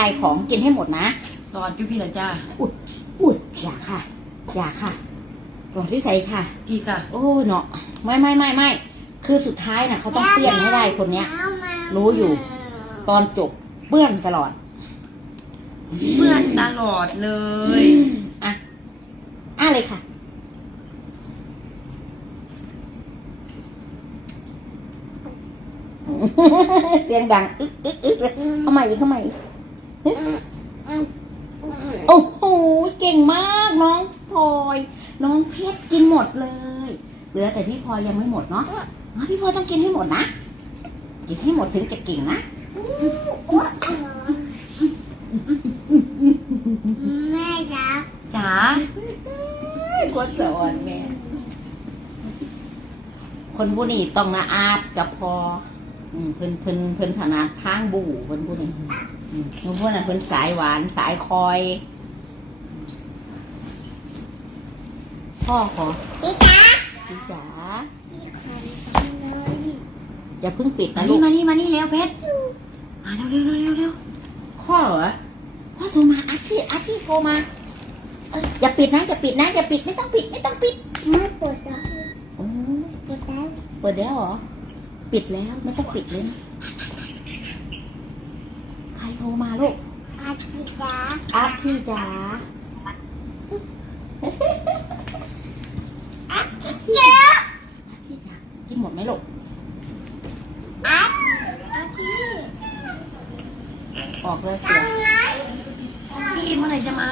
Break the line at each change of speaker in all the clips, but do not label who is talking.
ายของกินให้หมดนะ
รอดอยู่พี่ละจ้า
อุ้ยอย่าค่ะรอพี่ใส่ค่ะ
พี่ค่ะ
โอ้เนาะไม่คือสุดท้ายน่ะเขาต้องเปี้ยนให้ได้คนเนี้ยรู้อยู่ตอนจบเปื้อนตลอด
เปื้อนตลอดเลย
เลยค่ะเสียงดังเข้ามาอีกโอ้โหเก่งมากน้องพลอยน้องเพชรกินหมดเลยเหลือแต่พี่พลอยยังไม่หมดเนาะพี่พลอยต้องกินให้หมดนะกินให้หมดถึงจะเก่งนะ
แม่จ๋
ากดสอนแม่คนผู้นี้ต้องนะอาดกับพอเพิ่นถนัดทางบู่เพิ่นผู้นี้เพิ่นน่ะเพิ่นสายหวานสายคอยพ่อขอ
พี่จ๋า
อย่าเพิ่งปิดนะลูก
มานี่เร็วเพชรมาเร็ว
พ่อเหรอพ่อโทรมาอาชีโทรมาอย่าปิดนะไม่ต้องปิด
ไม่เปิดแล้วเปิด
แล้วเหรอปิดแล้วไม่ต้องปิดเลยนะใครโทรมาลูก
อาชีจ๋า
กินหมดไหมลูก
อาชี
ออกเลยเสีย
พี่เมื่อไหร่จะมา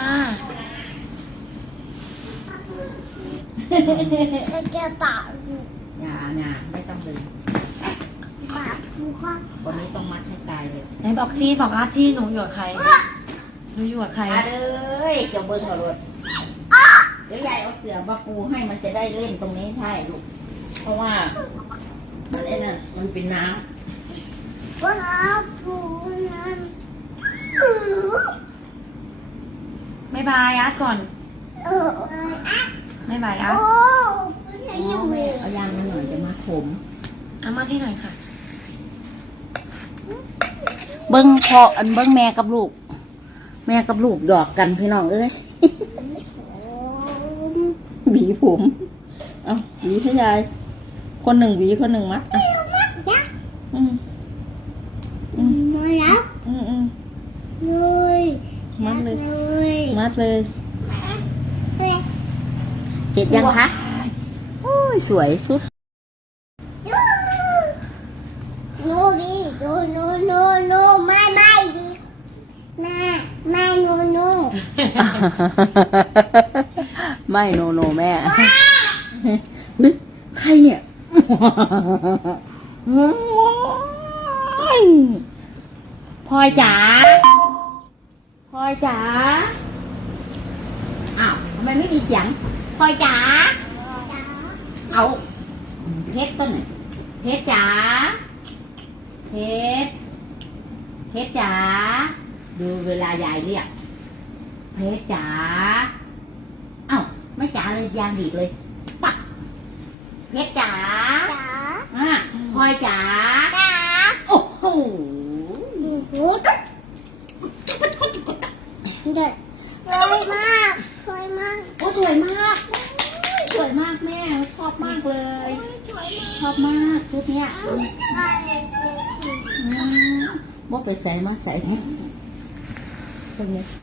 เกี่ยวต่อ
อย่าไม่ต้องดึงวันนี้ต้องมัดให้ตายเลย
ไหนบอกอาชีหนูอยู่กับใคร
เลยจะเบิ้งก่อนเลยเดี๋ยวยายเอาเสือมาปูให้มันจะได้เล่นตรงนี้ใช่ลูกเพราะว่ามันนั่นมันเป็นน้ำ
ปูน้
ไม่บายอาร์ตก่อนไม่บายอาร์ต
เอายางมาหน่อยจะมาผม
มาที่ไหนค่ะ
เบิ้งพอเบิ้งแม่กับลูกหยอกกันพี่น้องเอ้ยหวีผมเอาหวีให้ยายคนหนึ่งหวีคนหนึ่งมัด
มาแล้วเลย
มัดเลยเสร็จยังคะโอ้ยสวยสุด
โนไม่โน
ไม่โนแม่ใครเนี่ยพลอยจ๋าอ้าวทำไมไม่มีเสียงพลอยจ๋าเอาเพชรต้นไหนเพชรจ๋าเพชรจ๋าดูเวลายายเรียกเพชรจ๋าเอ้าไม่จ๋าเลยยางดีเลยปักเพชรจ๋าพลอยจ๋าโอ้โห
สวยมาก
โอ้สวยมากแม่ชอบมากเลยชอบมากชุดเนี้ยบ่ไปใส่มาใส่ตรงนี้